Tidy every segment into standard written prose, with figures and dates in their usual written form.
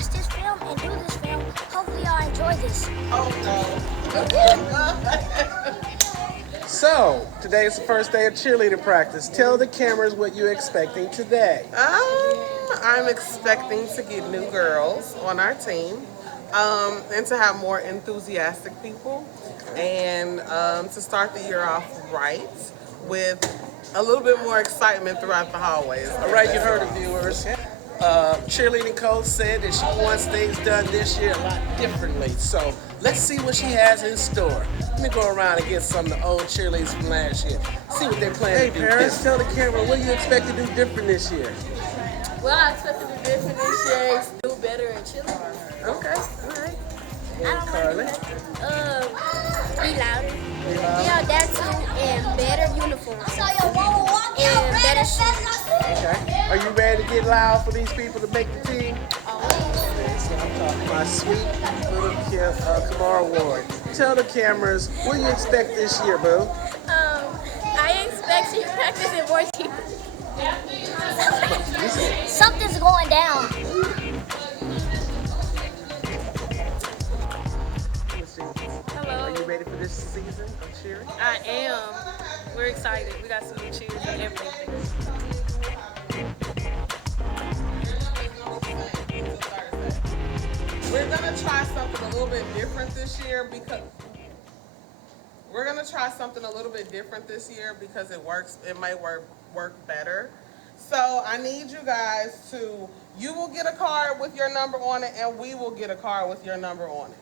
watch this film and do this film. Hopefully y'all enjoy this. Oh no. So, today is the first day of cheerleader practice. Tell the cameras what you're expecting today. I'm expecting to get new girls on our team, and to have more enthusiastic people, and to start the year off right with a little bit more excitement throughout the hallways. All right, you heard it, viewers. Cheerleading coach said that she wants things done this year a lot differently. So let's see what she has in store. Let me go around and get some of the old cheerleaders from last year. See what they plan to do. Hey, parents, tell the camera what do you expect to do different this year. Well, I expect to do different this year is do better in cheerleading. Okay, all right. I Carly. Be louder. Yeah, that too, and better uniforms. And better shoes. Okay. Are you ready to get loud for these people to make the team? Okay, so I'm talking my sweet little Kamara Ward. Tell the cameras, what do you expect this year, boo? I expect you practicing more cheer. Something's going down. Hello. Are you ready for this season of cheering? I am. We're excited. We got some new cheers and everything. We're gonna try something a little bit different this year because it works. It might work better. So I need you guys to. You will get a card with your number on it, and we will get a card with your number on it.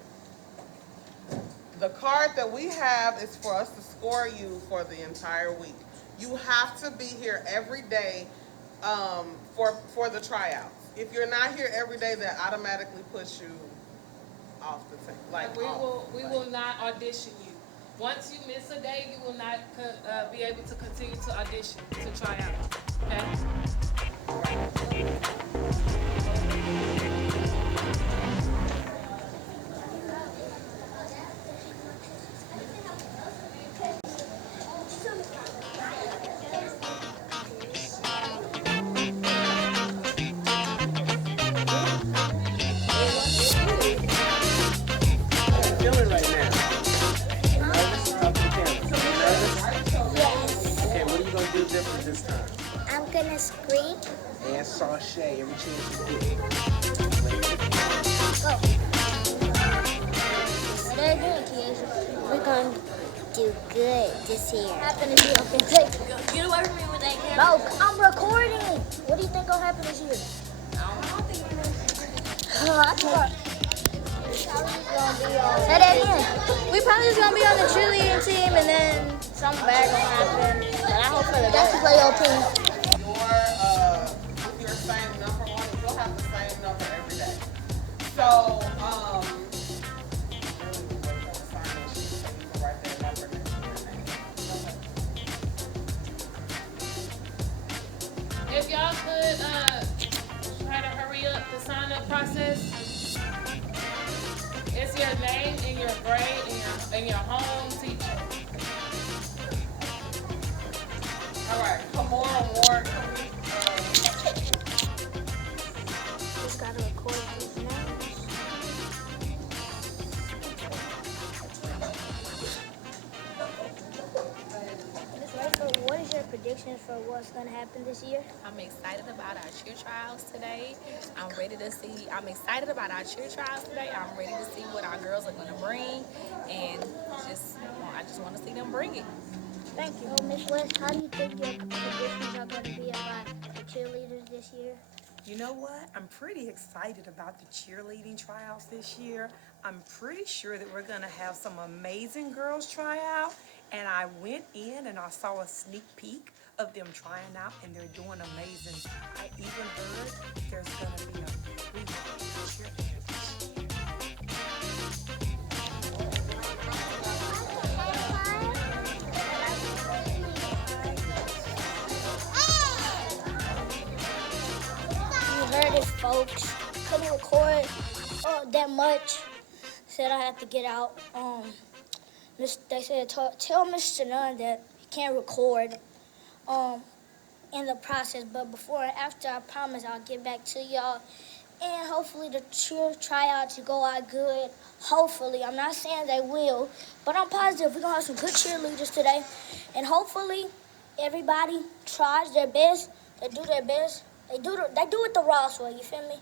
The card that we have is for us to score you for the entire week. You have to be here every day for the tryouts. If you're not here every day, that automatically puts you off the team. We will not audition you. Once you miss a day, you will not be able to continue to audition to try out. Okay? Feeling right now? Nervous? Talk to the camera. Nervous? Yes. Okay, what are you gonna do different this time? I'm gonna scream. And sashay every chance you get. Go. What are you doing, kids? We're going to do good this year. Happen to do something good. Get away from me with that camera. No, I'm recording. What do you think will happen this year? I thought. Say that again. We probably just gonna be on the cheerleading team, and then something bad gonna happen. But I hope for the best. Play your team. With your same number on it, you'll have the same number every day. So, If y'all could try to hurry up the sign-up process. It's your name and your grade and your home teacher. all right, Kamora Ward. Just gotta record these names. What is your predictions for what's gonna happen this year? I'm excited about our cheer trials today. I'm excited about our cheer trials today. I'm ready to see what our girls are going to bring, and I just want to see them bring it. Thank you. Miss West, how do you think your predictions are gonna be about the cheerleaders this year? You know what? I'm pretty excited about the cheerleading trials this year. I'm pretty sure that we're going to have some amazing girls try out. And I went in and I saw a sneak peek of them trying out, and they're doing amazing. I even heard there's going to be a free cheerleader this year. You heard it, folks. Couldn't record that much. Said I had to get out. They said tell Mr. Nunn that he can't record in the process. But before and after, I promise I'll get back to y'all And hopefully the cheer tryouts go out good. Hopefully. I'm not saying they will, but I'm positive we're going to have some good cheerleaders today. And hopefully everybody tries their best. They do their best. They do it the Ross way, you feel me?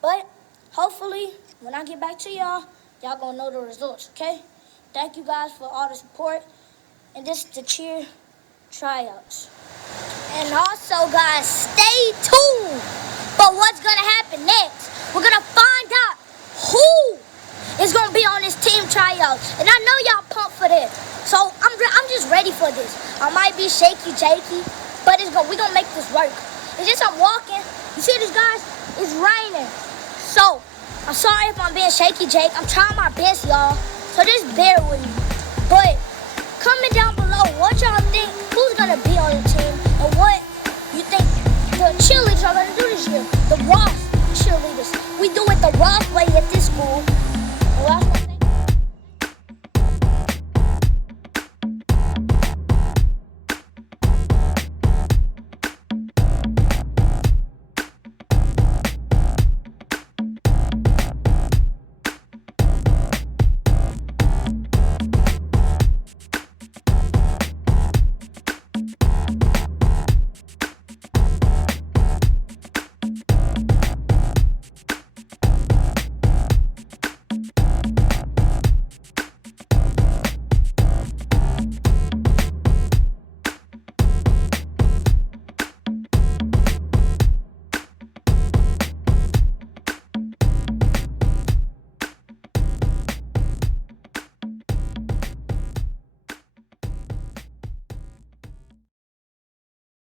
But hopefully when I get back to y'all, y'all going to know the results, okay? Thank you guys for all the support. And this is the cheer tryouts. And also, guys, stay tuned for what's going to happen next. We're going to find out who is going to be on this team tryouts. And I know y'all pumped for this. So I'm just ready for this. I might be shaky, jakey, but we're going to make this work. It's just I'm walking. You see this, guys? It's raining. So I'm sorry if I'm being shaky, Jake. I'm trying my best, y'all. So just bear with me. But comment down below what y'all think, who's going to be on the team, and what you think the cheerleaders are going to do this year. The Ross cheerleaders. We do it the Ross way at this school.